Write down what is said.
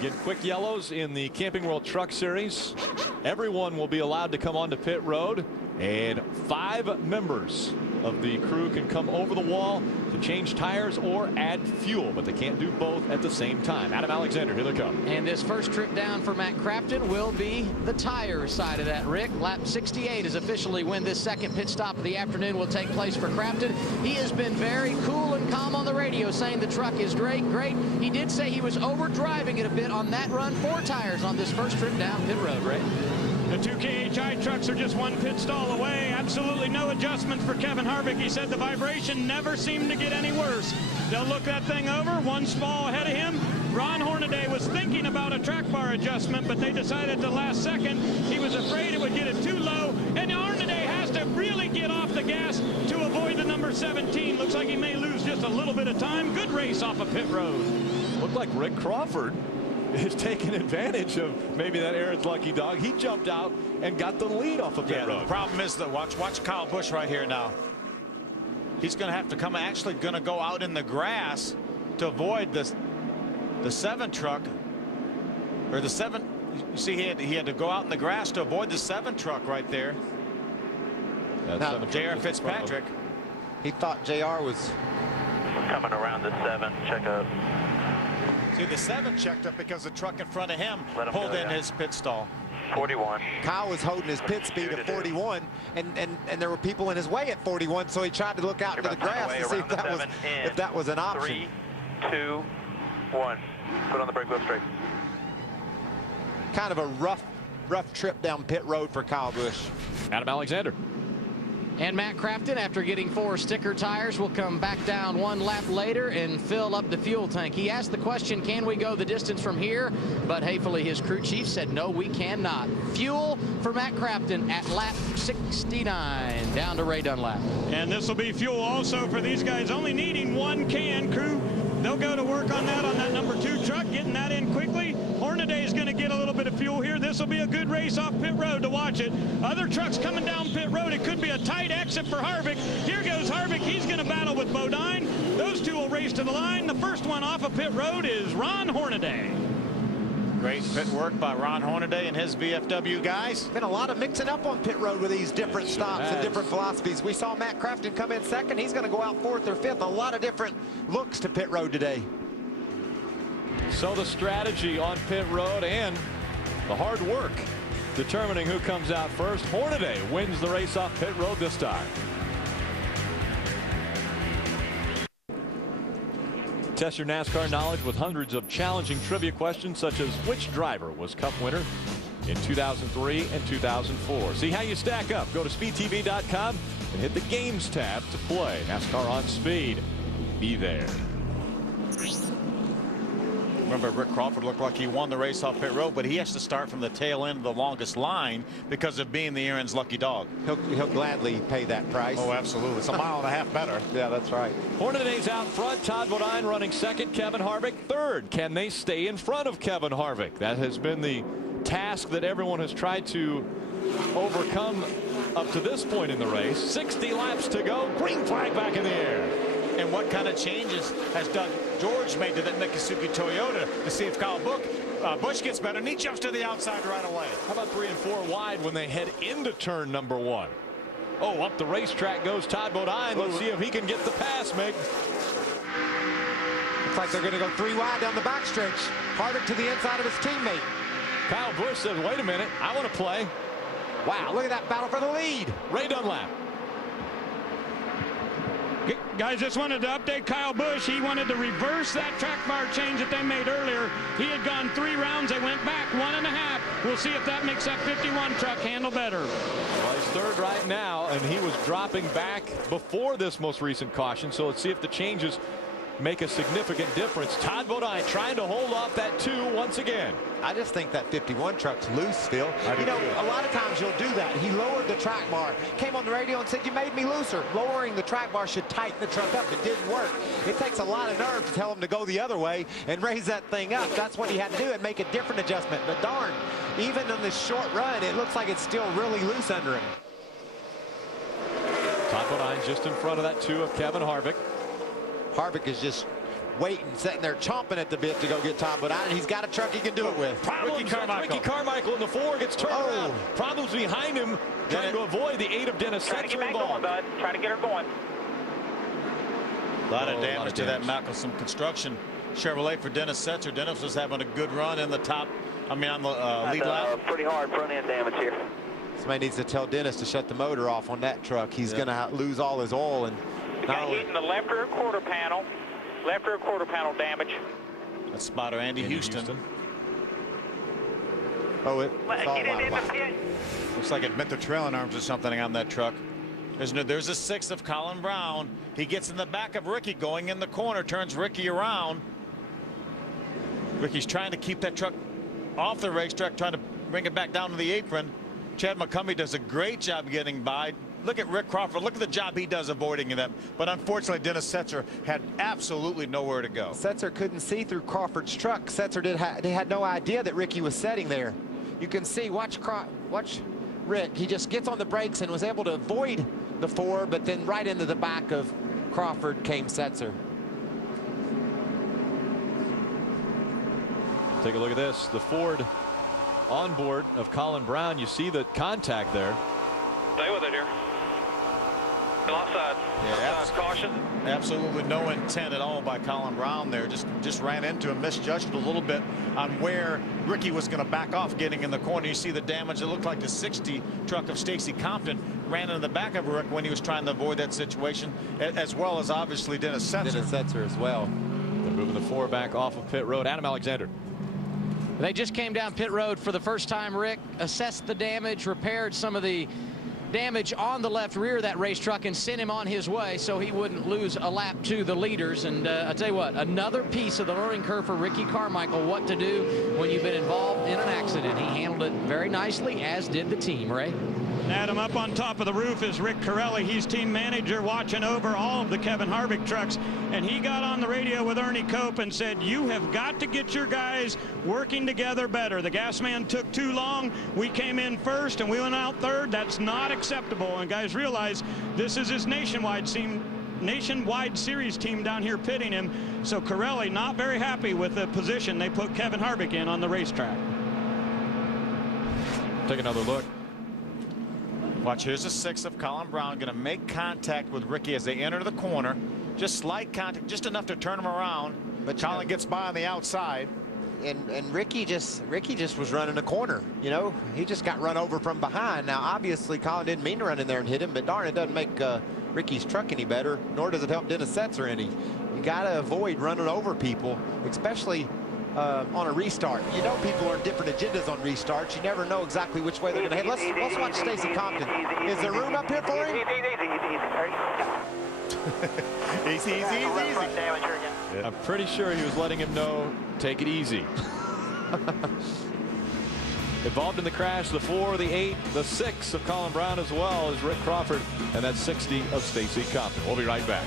Get quick yellows in the Camping World Truck Series. Everyone will be allowed to come onto pit road, and 5 members of the crew can come over the wall to change tires or add fuel, but they can't do both at the same time. Adam Alexander, here they come. And this first trip down for Matt Crafton will be the tire side of that, Rick. Lap 68 is officially when this second pit stop of the afternoon will take place for Crafton. He has been very cool and calm on the radio, saying the truck is great. He did say he was overdriving it a bit on that run. 4 tires on this first trip down pit road, Rick. The 2 KHI trucks are just 1 pit stall away. Absolutely no adjustments for Kevin Harvick. He said the vibration never seemed to get any worse. They'll look that thing over. 1 stall ahead of him. Ron Hornaday was thinking about a track bar adjustment, but they decided at the last second he was afraid it would get it too low. And Hornaday has to really get off the gas to avoid the number 17. Looks like he may lose just a little bit of time. Good race off of pit road. Looked like Rick Crawford is taking advantage of maybe that Aaron's lucky dog. He jumped out and got the lead off of pit road. The problem is that watch Kyle Busch right here now. He's going to have to come, actually going to go out in the grass to avoid the 7 truck, or the 7. You see, he had to go out in the grass to avoid the 7 truck right there. Now, J.R. Fitzpatrick. He thought J.R. was coming around the 7. Check up. See, the 7 checked up because the truck in front of him pulled in his pit stall. 41. Kyle was holding his pit speed at 41, and there were people in his way at 41, so he tried to look out into the grass to see if that was an option. 3, 2, 1. Put on the brake wheel straight. Kind of a rough trip down pit road for Kyle Busch. Adam Alexander. And Matt Crafton, after getting 4 sticker tires, will come back down 1 lap later and fill up the fuel tank. He asked the question, can we go the distance from here? But hatefully, his crew chief said, no, we cannot. Fuel for Matt Crafton at lap 69, down to Ray Dunlap. And this will be fuel also for these guys, only needing 1 can. Crew, they'll go to work on that number 2 truck, getting that in quickly. Hornaday is going to get a little bit of fuel here. This will be a good race off pit road to watch it. Other trucks coming down pit road. It could be a tight exit for Harvick. Here goes Harvick. He's going to battle with Bodine. Those 2 will race to the line. The first one off of pit road is Ron Hornaday. Great pit work by Ron Hornaday and his VFW guys. Been a lot of mixing up on pit road with these different stops and different philosophies. We saw Matt Crafton come in 2nd. He's going to go out 4th or 5th. A lot of different looks to pit road today. So the strategy on pit road and the hard work determining who comes out first. Hornaday wins the race off pit road this time. Test your NASCAR knowledge with hundreds of challenging trivia questions, such as which driver was Cup winner in 2003 and 2004. See how you stack up. Go to speedtv.com and hit the Games tab to play NASCAR on Speed. Be there. Remember, Rick Crawford looked like he won the race off pit road, but he has to start from the tail end of the longest line because of being the Aaron's lucky dog. He'll gladly pay that price. Oh, absolutely. It's a mile and a half better. Yeah, that's right. Hornaday's out front. Todd Bodine running 2nd. Kevin Harvick 3rd. Can they stay in front of Kevin Harvick? That has been the task that everyone has tried to overcome up to this point in the race. 60 laps to go. Green flag back in the air. And what kind of changes has Doug George made to that Mikizuki Toyota to see if Kyle Busch gets better, and he jumps to the outside right away. How about 3 and 4 wide when they head into turn number 1? Oh, up the racetrack goes Todd Bodine. Let's see if he can get the pass, Mick. Looks like they're going to go 3 wide down the backstretch. Harvick to the inside of his teammate. Kyle Busch says, wait a minute, I want to play. Wow, look at that battle for the lead. Ray Dunlap. Guys, just wanted to update Kyle Busch. He wanted to reverse that track bar change that they made earlier. He had gone 3 rounds. They went back 1.5. We'll see if that makes that 51 truck handle better. Well, he's 3rd right now, and he was dropping back before this most recent caution. So let's see if the changes make a significant difference. Todd Bodine trying to hold off that 2 once again. I just think that 51 truck's loose, Phil. You know, a lot of times you'll do that. He lowered the track bar, came on the radio and said, you made me looser. Lowering the track bar should tighten the truck up. It didn't work. It takes a lot of nerve to tell him to go the other way and raise that thing up. That's what he had to do and make a different adjustment. But darn, even on this short run, it looks like it's still really loose under him. Todd Bodine just in front of that 2 of Kevin Harvick. Harvick is just waiting, sitting there chomping at the bit to go get Tom, but he's got a truck he can do it with. Ricky Carmichael in the 4 gets turned around. Problems behind him, trying to avoid the 8 of Dennis Setzer involved. Trying to get her going. A lot of damage to that Mickelson Construction Chevrolet for Dennis Setzer. Dennis was having a good run in the top. On the lead lap. Pretty hard front end damage here. Somebody needs to tell Dennis to shut the motor off on that truck. He's going to lose all his oil. And got hit in the left rear quarter panel. Left rear quarter panel damage. That's spotter Andy Houston. Oh, it's all get it in the pit. Looks like it bent the trailing arms or something on that truck. There's a 6 of Colin Brown. He gets in the back of Ricky going in the corner, turns Ricky around. Ricky's trying to keep that truck off the racetrack, trying to bring it back down to the apron. Chad McCumbee does a great job getting by. Look at Rick Crawford. Look at the job he does avoiding them. But unfortunately, Dennis Setzer had absolutely nowhere to go. Setzer couldn't see through Crawford's truck. Setzer had no idea that Ricky was sitting there. You can see, watch Rick. He just gets on the brakes and was able to avoid the 4, but then right into the back of Crawford came Setzer. Take a look at this. The Ford onboard of Colin Brown. You see the contact there. Stay with it here. Offside. Yeah, Caution. Absolutely no intent at all by Colin Brown there. Just ran into him, misjudged a little bit on where Ricky was going to back off getting in the corner. You see the damage. It looked like the 60 truck of Stacy Compton ran into the back of Rick when he was trying to avoid that situation, as well as obviously Dennis Setzer. Dennis Setzer as well. They're moving the 4 back off of pit road. Adam Alexander. They just came down pit road for the first time, Rick. Assessed the damage, repaired some of the damage on the left rear of that race truck, and sent him on his way so he wouldn't lose a lap to the leaders. And I tell you what, another piece of the learning curve for Ricky Carmichael, what to do when you've been involved in an accident. He handled it very nicely, as did the team, Ray. Adam, up on top of the roof is Rick Corelli. He's team manager, watching over all of the Kevin Harvick trucks. And he got on the radio with Ernie Cope and said, you have got to get your guys working together better. The gas man took too long. We came in first and we went out third. That's not acceptable. And guys realize this is his nationwide series team down here pitting him. So Corelli not very happy with the position they put Kevin Harvick in on the racetrack. Take another look. Watch, here's a 6 of Colin Brown going to make contact with Ricky as they enter the corner. Just slight contact, just enough to turn him around. But Colin gets by on the outside. And Ricky just was running a corner. You know, he just got run over from behind. Now, obviously, Colin didn't mean to run in there and hit him, but darn, it doesn't make Ricky's truck any better, nor does it help Dennis Setzer any. You got to avoid running over people, especially on a restart. You know, people are on different agendas on restarts. You never know exactly which way they're going to head. Let's watch Stacy Compton. Is there room up here for him? Easy. I'm pretty sure he was letting him know, take it easy. Involved in the crash, the 4, the 8, the 6 of Colin Brown, as well as Rick Crawford, and that 60 of Stacy Compton. We'll be right back.